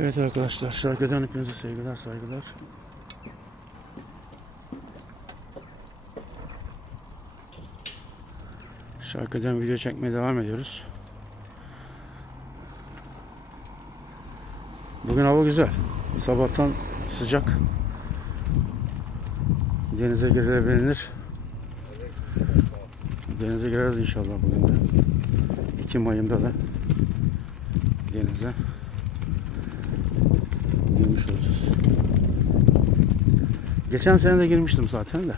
Evet arkadaşlar şarkıdan hepinize sevgiler saygılar. Şarkıdan video çekmeye devam ediyoruz. Bugün hava güzel. Sabahtan sıcak. Denize girilebilir. Denize gireriz inşallah bugün de. Ekim ayında da denize girmiş olacağız. Geçen sene de girmiştim zaten de.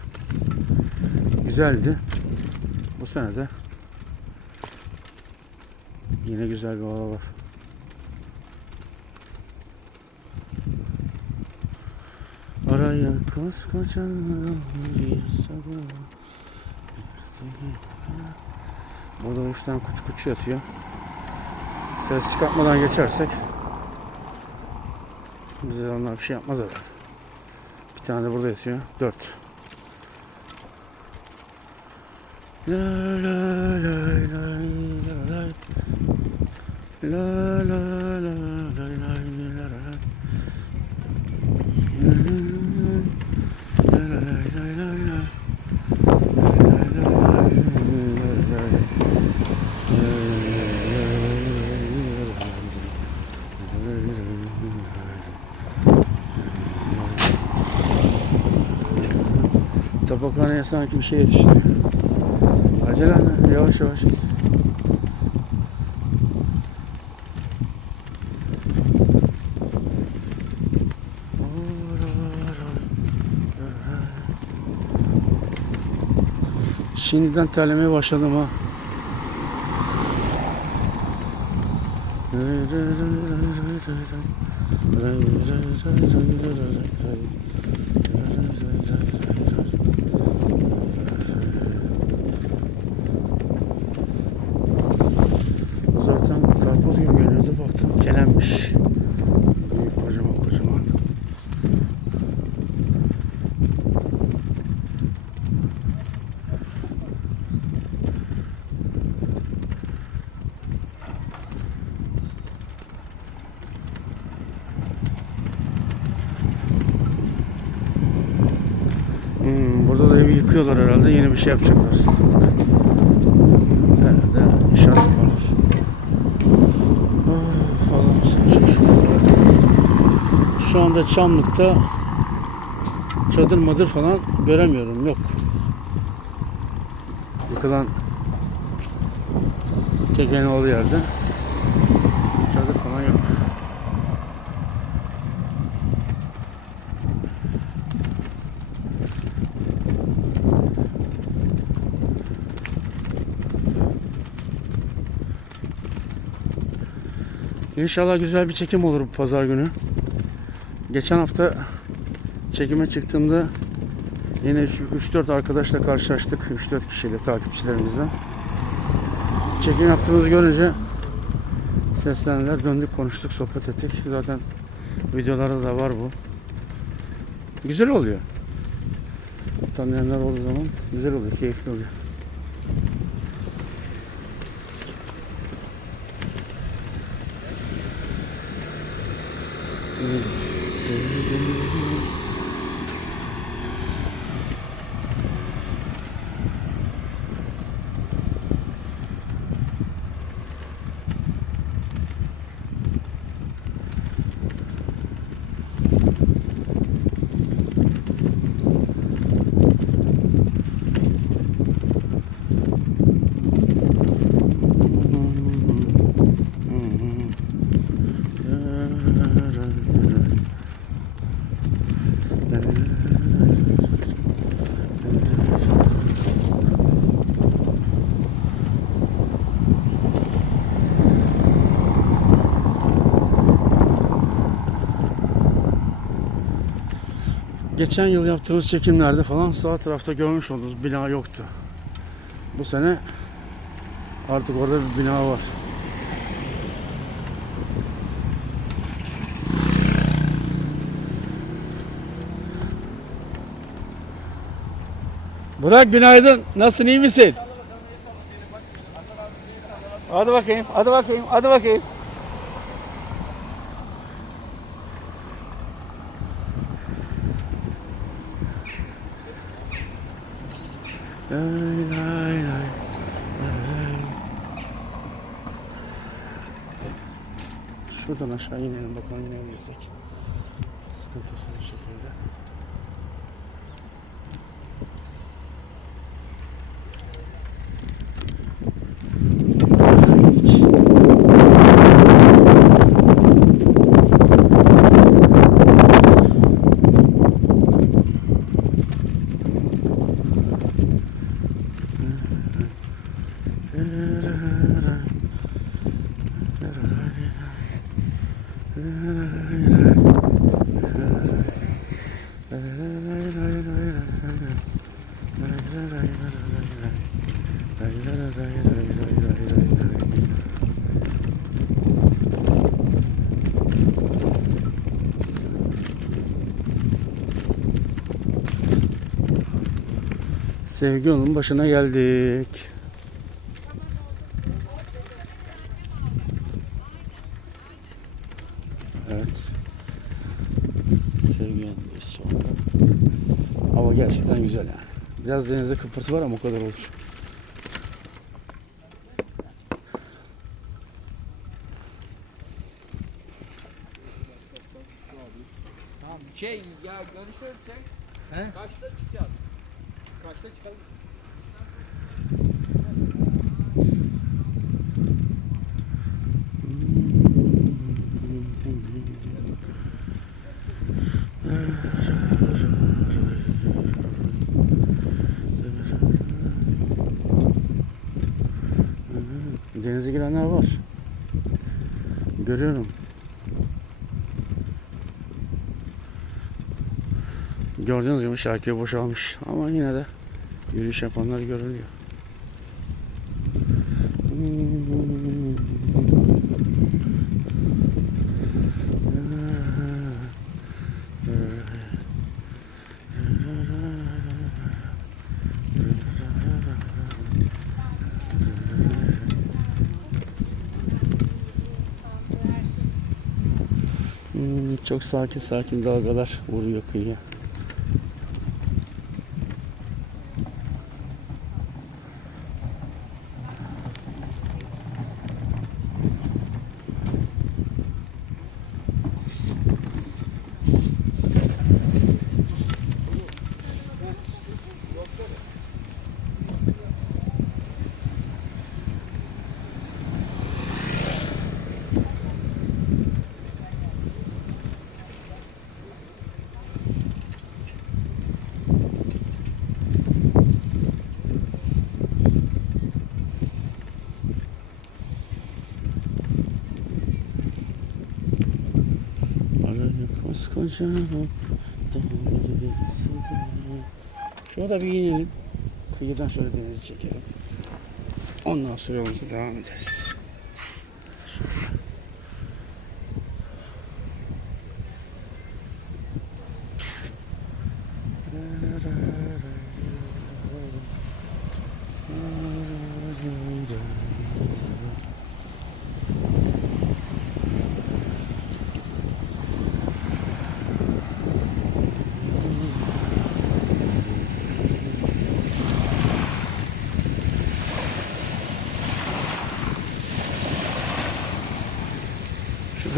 Güzeldi. Bu sene de yine güzel bir hava var. Araya koskoca de Burada üç tane kuş kuş yatıyor. Ses çıkartmadan geçersek bize onlar bir şey yapmaz herhalde. Bir tane de burada yatıyor. Dört. La la la la la la La la la la la La la la la la la Tabakhaneye sanki bir şey yetiştiriyor. Acele anne, yavaş yavaş. Şimdiden terlemeye başladım ha. Yıkıyorlar herhalde. Yeni bir şey yapacaklar. Herhalde inşaat yaparlar. Of, şaşırma. Şu anda Çamlık'ta çadır madır falan göremiyorum. Yok. Yıkılan tekenin olduğu yerde çadır falan yok. İnşallah güzel bir çekim olur bu pazar günü. Geçen hafta çekime çıktığımda yine 3-4 arkadaşla karşılaştık. 3-4 kişiyle takipçilerimizden. Çekim yaptığımızı görünce seslendiler. Döndük konuştuk sohbet ettik. Zaten videolarda da var bu. Güzel oluyor. Tanıyanlar olduğu zaman güzel oluyor, keyifli oluyor. Geçen yıl yaptığımız çekimlerde falan sağ tarafta görmüş olduğunuz bina yoktu. Bu sene artık orada bir bina var. Burak günaydın. Nasılsın iyi misin? Hadi bakayım, hadi bakayım, hadi bakayım. Şuradan aşağı inelim bakalım inebilirsek. Sıkıntısız bir şekilde. Sevgi yolunun başına geldik. Evet. Sevgi yolundayız şu anda. Hava gerçekten güzel yani. Biraz denizde kıpırtı var ama o kadar olur. Şey ya görüşürsek He? kaçta çıkacağız? Kaçta çıkalım? Girenler var. Görüyorum. Gördüğünüz gibi Şarkıya boşalmış. Ama yine de yürüyüş yapanlar görülüyor. Hmm, çok sakin sakin dalgalar vuruyor kıyıya. Araya Şuna da bir inelim. Kıyıdan şöyle denizi çekelim. Ondan sonra yolumuza devam ederiz.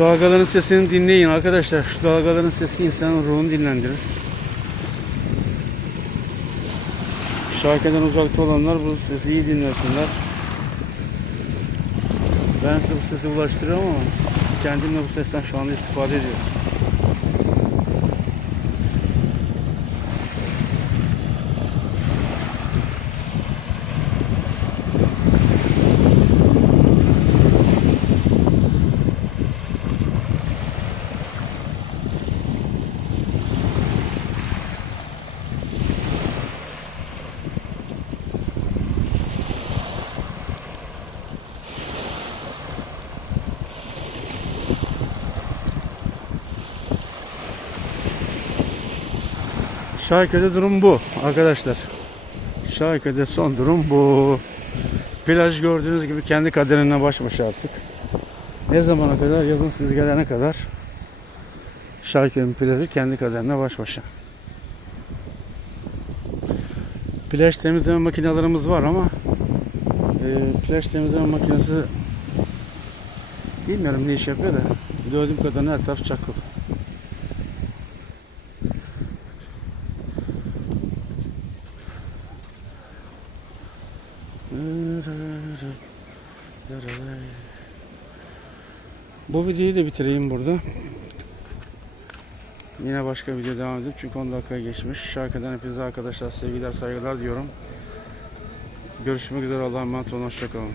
Dalgaların sesini dinleyin arkadaşlar. Şu dalgaların sesi insanın ruhunu dinlendirir. Şarkıdan uzakta olanlar bu sesi iyi dinlesinler. Ben size bu sesi ulaştırıyorum ama kendim de bu sesten şu anda istifade ediyorum. Şarkıda durum bu arkadaşlar. Şarkıda son durum bu. Plaj gördüğünüz gibi kendi kaderine baş başa artık. Ne zamana kadar? Yazın siz gelene kadar. Şarkının plajı kendi kaderine baş başa. Plaj temizleme makinelerimiz var ama e, plaj temizleme makinesi bilmiyorum ne iş yapıyor da gördüğüm kadarıyla her taraf çakıl. Bu videoyu da bitireyim burada. Yine başka video devam edip çünkü 10 dakika geçmiş. Şarkıdan hepinize arkadaşlar sevgiler saygılar diyorum. Görüşmek üzere Allah'a emanet olun. Hoşçakalın.